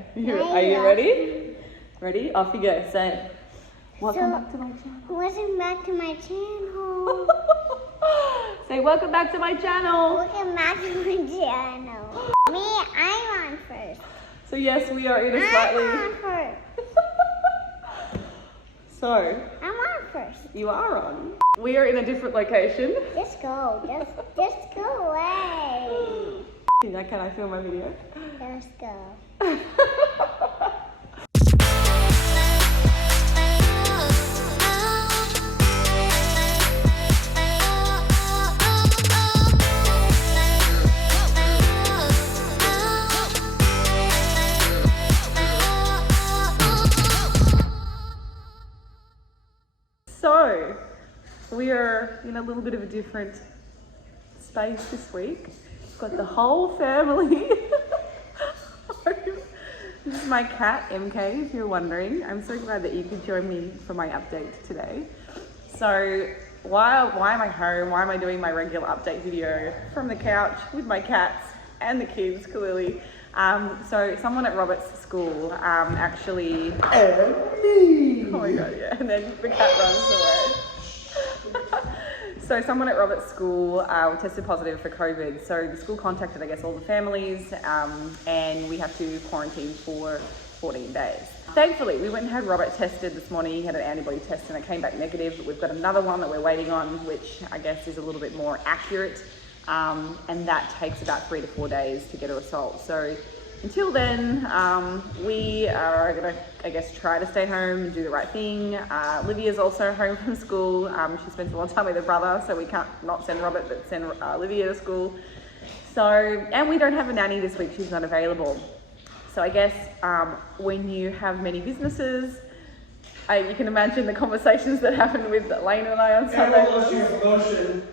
Okay. Are you ready? Ready? Off you go. Say, welcome back to my channel. Welcome back to my channel. Say, welcome back to my channel. Welcome back to my channel. Me, I'm on first. So yes, we are in a slightly... I'm on first. So... I'm on first. You are on. We are in a different location. Just go. Just go away. Can I film my video? Just go. So, we are in a little bit of a different space this week. We've got the whole family. This is my cat, MK, if you're wondering. I'm so glad that you could join me for my update today. So, why am I home? Why am I doing my regular update video from the couch with my cats and the kids, clearly? So someone at Robert's school actually... Oh my god, yeah, and then the cat runs away. So someone at Robert's school tested positive for COVID. So the school contacted, I guess, all the families and we have to quarantine for 14 days. Thankfully, we went and had Robert tested this morning. He had an antibody test and it came back negative. We've got another one that we're waiting on, which I guess is a little bit more accurate. And that takes about 3 to 4 days to get a result. So until then, we are gonna, I guess, try to stay home and do the right thing. Livia's also home from school. She spends a lot of time with her brother, so we can't not send Robert, but send Livia to school. So, and we don't have a nanny this week, she's not available. So I guess when you have many businesses, you can imagine the conversations that happened with Lena and I on Sunday. And we're launching a promotion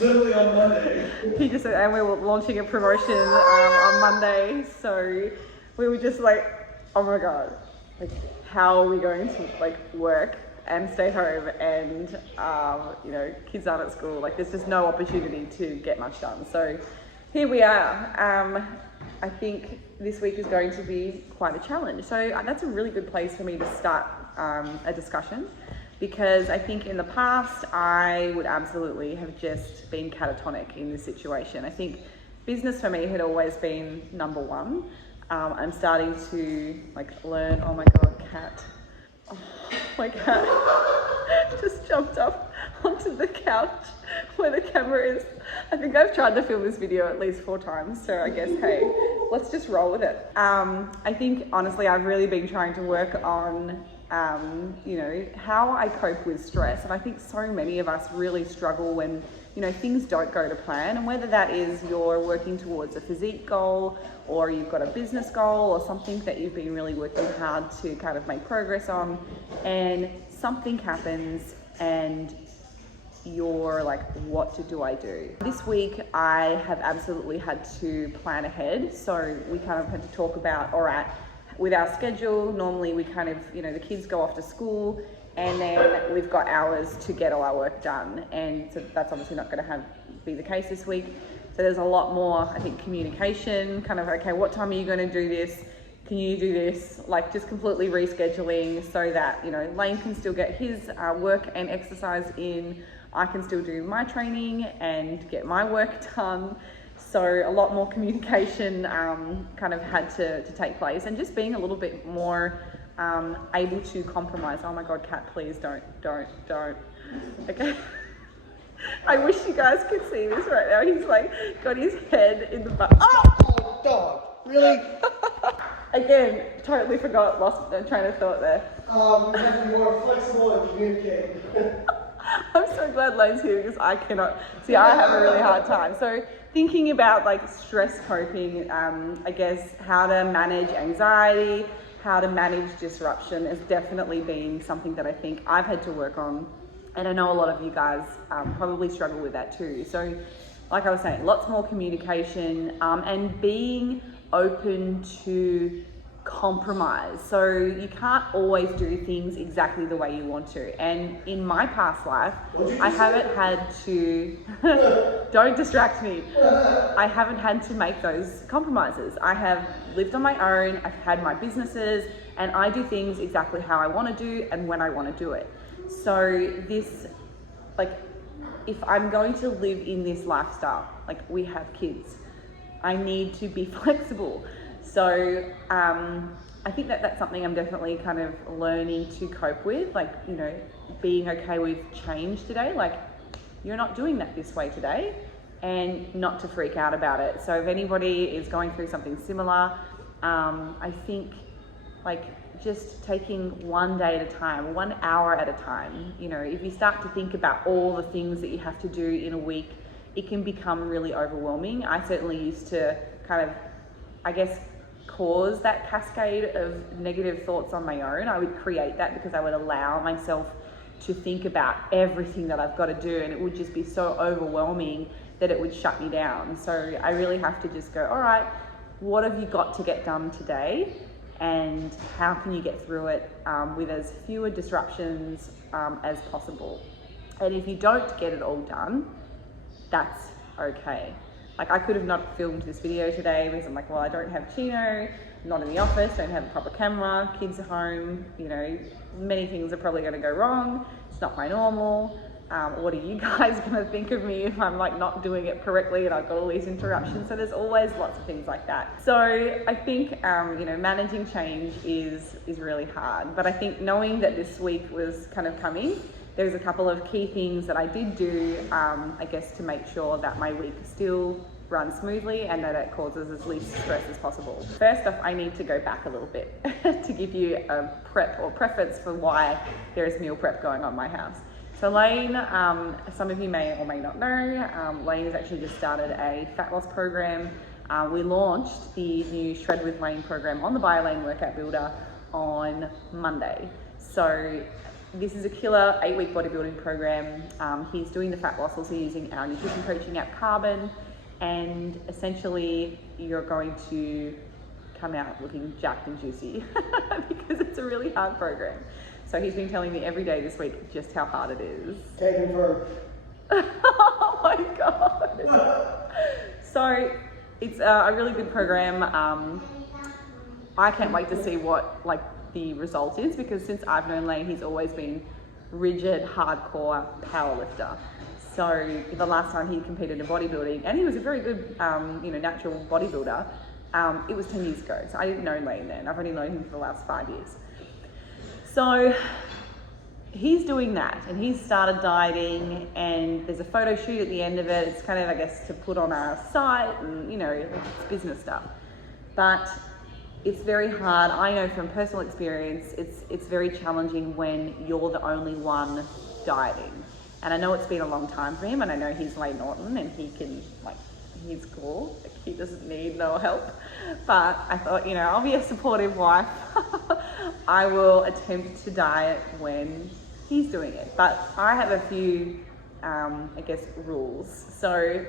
literally on Monday. He just said, and we were launching a promotion on Monday, so we were just like, oh my god, like how are we going to like work and stay home and you know, kids aren't at school, like there's just no opportunity to get much done. So here we are. I think this week is going to be quite a challenge. So that's a really good place for me to start a discussion, because I think in the past I would absolutely have just been catatonic in this situation. I think business for me had always been number one. I'm starting to like learn, oh my god, cat. Oh, my cat just jumped up onto the couch where the camera is. I think I've tried to film this video at least 4 times, so I guess, hey, let's just roll with it. I think honestly I've really been trying to work on you know, how I cope with stress. And I think so many of us really struggle when, you know, things don't go to plan, and whether that is you're working towards a physique goal or you've got a business goal or something that you've been really working hard to kind of make progress on, and something happens and you're like, what do I do? This week I have absolutely had to plan ahead. So we kind of had to talk about, all right, with our schedule, normally we kind of, you know, the kids go off to school and then we've got hours to get all our work done. And so that's obviously not going to be the case this week. So there's a lot more, I think, communication, kind of, okay, what time are you going to do this? Can you do this? Like just completely rescheduling so that, you know, Lane can still get his work and exercise in. I can still do my training and get my work done. So a lot more communication kind of had to take place, and just being a little bit more able to compromise. Oh my god, cat, please don't. Okay. I wish you guys could see this right now. He's like got his head in the butt. Oh, dog. Really? Again, totally forgot, lost train of thought there. We have to be more flexible and communicate. I'm so glad Lane's here because I cannot, see, I have a really hard time. So thinking about like stress coping, I guess how to manage anxiety, how to manage disruption has definitely been something that I think I've had to work on. And I know a lot of you guys probably struggle with that too. So like I was saying, lots more communication and being open to compromise. So you can't always do things exactly the way you want to. And in my past life, I haven't had to, don't distract me. I haven't had to make those compromises. I have lived on my own, I've had my businesses, and I do things exactly how I want to do and when I want to do it. So this, like, if I'm going to live in this lifestyle, like we have kids, I need to be flexible. So I think that that's something I'm definitely kind of learning to cope with, like, you know, being okay with change today. Like, you're not doing that this way today, and not to freak out about it. So if anybody is going through something similar, I think like just taking one day at a time, 1 hour at a time. You know, if you start to think about all the things that you have to do in a week, it can become really overwhelming. I certainly used to kind of, I guess, cause that cascade of negative thoughts on my own. I would create that because I would allow myself to think about everything that I've got to do, and it would just be so overwhelming that it would shut me down. So I really have to just go, all right, what have you got to get done today? And how can you get through it with as fewer disruptions as possible? And if you don't get it all done, that's okay. Like, I could have not filmed this video today because I'm like, well, I don't have Chino, not in the office, don't have a proper camera, kids are home, you know, many things are probably going to go wrong. It's not my normal. What are you guys going to think of me if I'm like not doing it correctly and I've got all these interruptions? So there's always lots of things like that. So I think, you know, managing change is really hard. But I think knowing that this week was kind of coming, there's a couple of key things that I did do, I guess, to make sure that my week still runs smoothly and that it causes as least stress as possible. First off, I need to go back a little bit to give you a prep or preference for why there is meal prep going on in my house. So Lane, some of you may or may not know, Lane has actually just started a fat loss program. We launched the new Shred with Lane program on the Bio Lane Workout Builder on Monday. So this is a killer 8-week bodybuilding program. He's doing the fat loss also using our nutrition coaching app Carbon, and essentially you're going to come out looking jacked and juicy because it's a really hard program. So he's been telling me every day this week just how hard it is. Taken for. Oh my God. So it's a really good program. I can't wait to see what like the result is, because since I've known Lane, he's always been rigid, hardcore powerlifter. So the last time he competed in bodybuilding, and he was a very good, you know, natural bodybuilder, it was 10 years ago. So I didn't know Lane then. I've only known him for the last 5 years. So he's doing that, and he's started dieting, and there's a photo shoot at the end of it. It's kind of, I guess, to put on our site, and, you know, it's business stuff. But it's very hard. I know from personal experience, it's very challenging when you're the only one dieting. And I know it's been a long time for him, and I know he's Lane Norton, and he can, like, he's cool. Like, he doesn't need no help. But I thought, you know, I'll be a supportive wife. I will attempt to diet when he's doing it. But I have a few, I guess, rules. So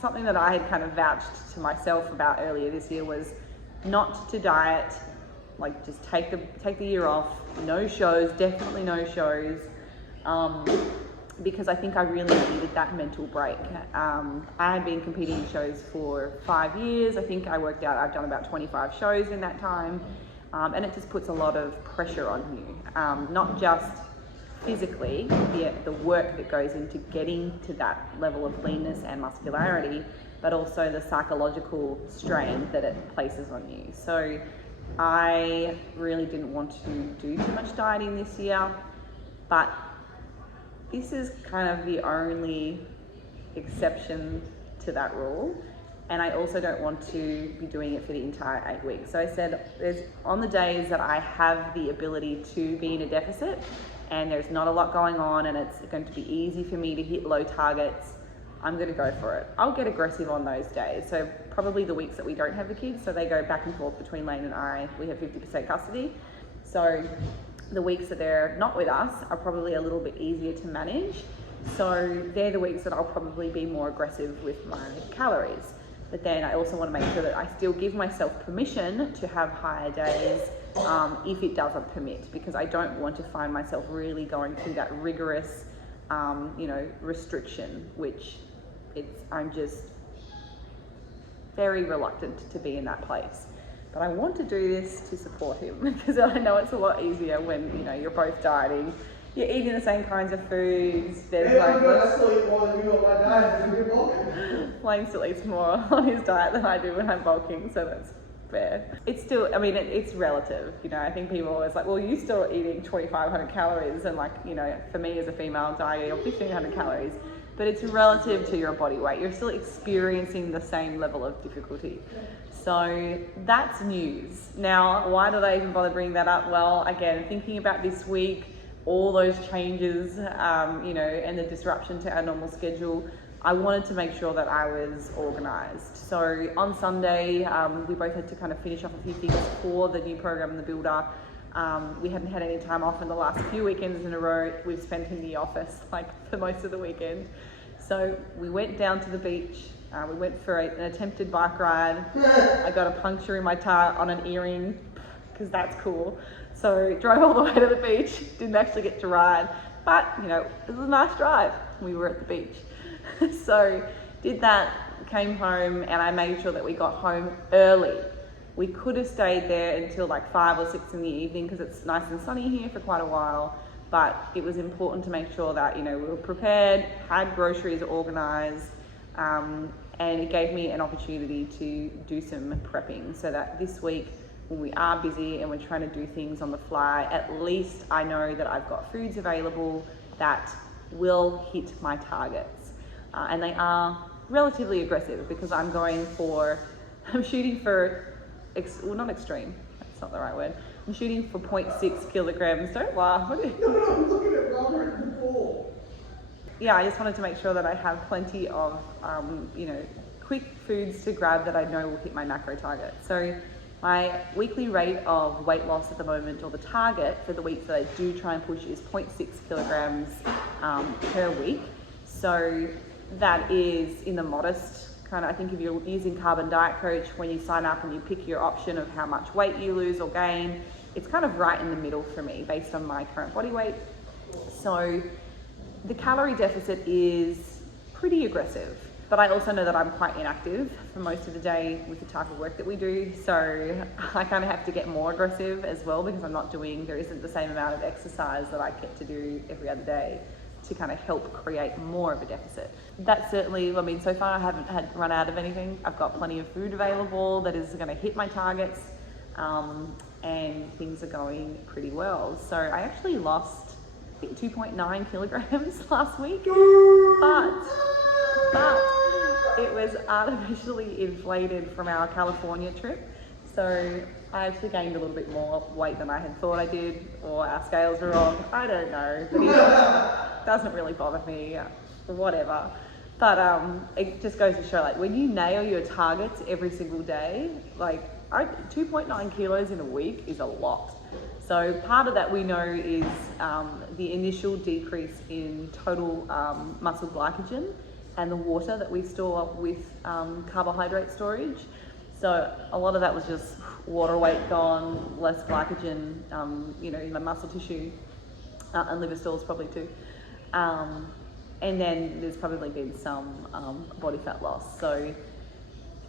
something that I had kind of vouched to myself about earlier this year was not to diet, like just take the year off, no shows, definitely no shows. Because I think I really needed that mental break. I had been competing in shows for 5 years. I think I worked out I've done about 25 shows in that time. And it just puts a lot of pressure on you. Not just physically, the work that goes into getting to that level of leanness and muscularity, but also the psychological strain that it places on you. So I really didn't want to do too much dieting this year, but this is kind of the only exception to that rule. And I also don't want to be doing it for the entire 8 weeks. So I said, on the days that I have the ability to be in a deficit and there's not a lot going on and it's going to be easy for me to hit low targets, I'm going to go for it. I'll get aggressive on those days. So probably the weeks that we don't have the kids, so they go back and forth between Lane and I. We have 50% custody. So the weeks that they're not with us are probably a little bit easier to manage. So they're the weeks that I'll probably be more aggressive with my calories. But then I also want to make sure that I still give myself permission to have higher days if it doesn't permit, because I don't want to find myself really going through that rigorous, restriction, which I'm just very reluctant to be in that place. But I want to do this to support him because I know it's a lot easier when, you're both dieting. You're eating the same kinds of foods. There's Lane still eats more on his diet than I do when I'm bulking, so that's fair. It's still, it's relative. I think people are always like, well, you're still eating 2,500 calories, and for me as a female, I eat 1,500 calories. But it's relative to your body weight. You're still experiencing the same level of difficulty. So that's news. Now, why did I even bother bringing that up? Well, again, thinking about this week, all those changes, and the disruption to our normal schedule, I wanted to make sure that I was organised. So on Sunday, we both had to kind of finish off a few things for the new program, the builder. We hadn't had any time off in the last few weekends in a row. We've spent in the office for most of the weekend. So we went down to the beach. We went for an attempted bike ride. I got a puncture in my tire on an earring because that's cool. So drove all the way to the beach, didn't actually get to ride, but it was a nice drive. We were at the beach. So did that, came home, and I made sure that we got home early. We could have stayed there until 5 or 6 in the evening because it's nice and sunny here for quite a while, but it was important to make sure that, we were prepared, had groceries organised, and it gave me an opportunity to do some prepping so that this week, when we are busy and we're trying to do things on the fly, at least I know that I've got foods available that will hit my targets. And they are relatively aggressive because I'm shooting for, not extreme, that's not the right word. I'm shooting for 0.6 kilograms. Don't laugh. No, I'm looking at Robert before. Yeah, I just wanted to make sure that I have plenty of, quick foods to grab that I know will hit my macro target. So my weekly rate of weight loss at the moment, or the target for the weeks that I do try and push, is 0.6 kilograms per week. So that is in the modest kind of, I think if you're using Carbon Diet Coach, when you sign up and you pick your option of how much weight you lose or gain, it's kind of right in the middle for me based on my current body weight. So the calorie deficit is pretty aggressive, but I also know that I'm quite inactive for most of the day with the type of work that we do. So I kind of have to get more aggressive as well because there isn't the same amount of exercise that I get to do every other day to kind of help create more of a deficit. That's certainly, so far I haven't had run out of anything. I've got plenty of food available that is going to hit my targets, and things are going pretty well. So I actually lost, I think, 2.9 kilograms last week, but it was artificially inflated from our California trip. So I actually gained a little bit more weight than I had thought I did, or our scales were wrong. I don't know, but it doesn't really bother me, whatever. But it just goes to show, when you nail your targets every single day, 2.9 kilos in a week is a lot. So part of that we know is the initial decrease in total muscle glycogen and the water that we store with carbohydrate storage. So a lot of that was just water weight gone, less glycogen, in the muscle tissue, and liver stalls probably too. And then there's probably been some body fat loss. So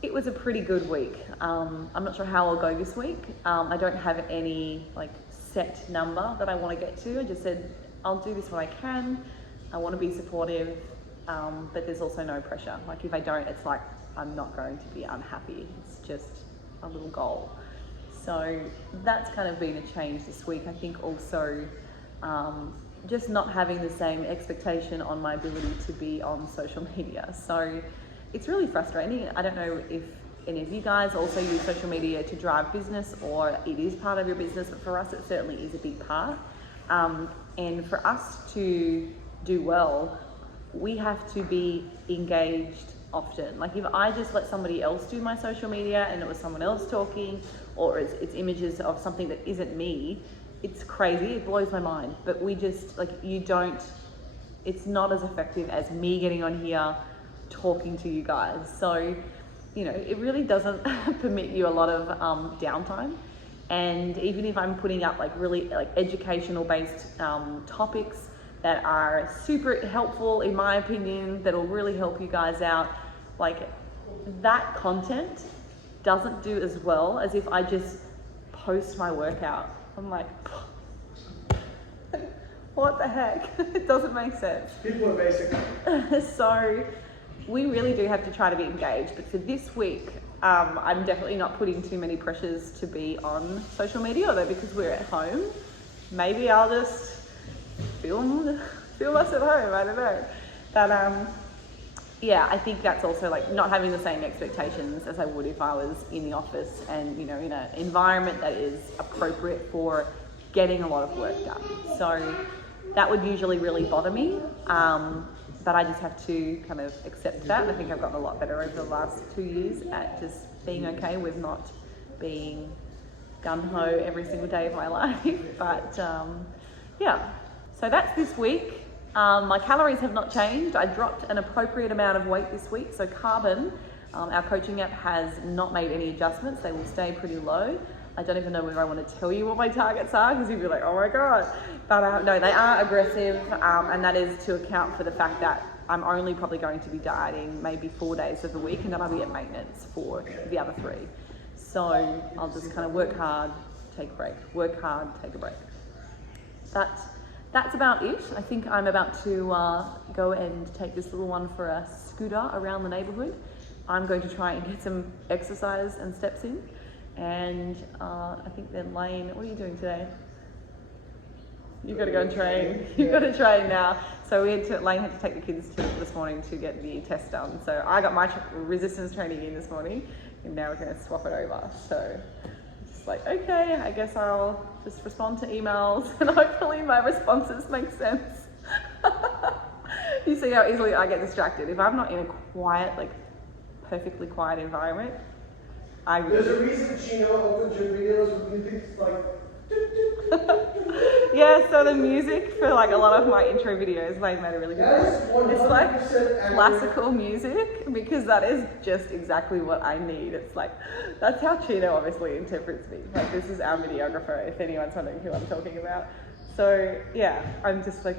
it was a pretty good week. I'm not sure how I'll go this week. I don't have any set number that I want to get to. I just said, I'll do this when I can. I want to be supportive, but there's also no pressure. If I don't, it's I'm not going to be unhappy. It's just a little goal. So that's kind of been a change this week. I think also just not having the same expectation on my ability to be on social media. So it's really frustrating. I don't know if any of you guys also use social media to drive business, or it is part of your business, but for us it certainly is a big part. And for us to do well, we have to be engaged often. If I just let somebody else do my social media and it was someone else talking, or it's images of something that isn't me, it's crazy, it blows my mind. But we just, it's not as effective as me getting on here talking to you guys. So you know, it really doesn't permit you a lot of downtime. And even if I'm putting up like really like educational based topics that are super helpful in my opinion, that'll really help you guys out, like that content doesn't do as well as if I just post my workout. I'm like, what the heck? It doesn't make sense. People are basic. So we really do have to try to be engaged, but for this week, I'm definitely not putting too many pressures to be on social media, although because we're at home, maybe I'll just film us at home, I don't know. But yeah, I think that's also like not having the same expectations as I would if I was in the office and, you know, in an environment that is appropriate for getting a lot of work done. So that would usually really bother me. But I just have to kind of accept that. And I think I've gotten a lot better over the last 2 years at just being okay with not being gung-ho every single day of my life. But yeah, so that's this week. My calories have not changed. I dropped an appropriate amount of weight this week. So Carbon, our coaching app, has not made any adjustments. They will stay pretty low. I don't even know whether I want to tell you what my targets are because you'd be like, oh my God. But no, they are aggressive, and that is to account for the fact that I'm only probably going to be dieting maybe 4 days of the week, and then I'll be at maintenance for the other 3. So I'll just kind of work hard, take a break, work hard, take a break. That's about it. I think I'm about to go and take this little one for a scooter around the neighborhood. I'm going to try and get some exercise and steps in. And I think then Lane, what are you doing today? You've got to go and train. You've got to train now. So Lane had to take the kids to this morning to get the test done. So I got my resistance training in this morning, and now we're going to swap it over. So just like, okay, I guess I'll just respond to emails, and hopefully my responses make sense. You see how easily I get distracted. If I'm not in a quiet, like perfectly quiet environment, There's a reason Chino opens your videos with music like. Yeah, so the music for like a lot of my intro videos, Lane made a really good point. It's like classical music, because that is just exactly what I need. It's like, that's how Chino obviously interprets me. Like, this is our videographer, if anyone's wondering who I'm talking about. So yeah, I'm just like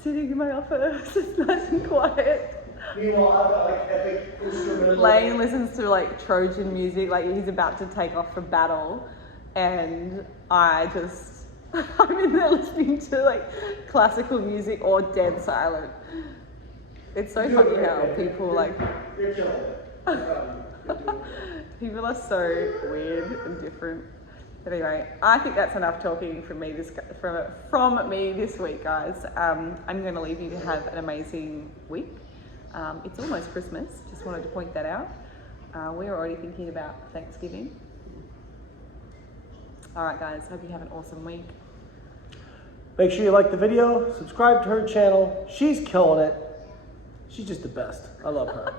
sitting in my office, it's nice and quiet. Meanwhile, I've got like epic instrumental. Lane listens to like Trojan music, like he's about to take off for battle, and I'm in there listening to like classical music or dead silent. It's so funny how people like. You're killing it. People are so weird and different. But anyway, I think that's enough talking from me this week, guys. I'm going to leave you to have an amazing week. It's almost Christmas, just wanted to point that out. We're already thinking about Thanksgiving. All right, guys, hope you have an awesome week. Make sure you like the video, subscribe to her channel. She's killing it. She's just the best. I love her.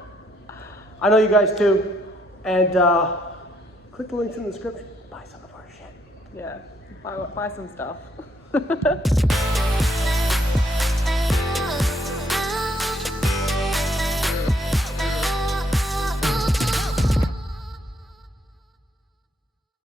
I know you guys too. And click the links in the description. Buy some of our shit. Yeah, buy some stuff.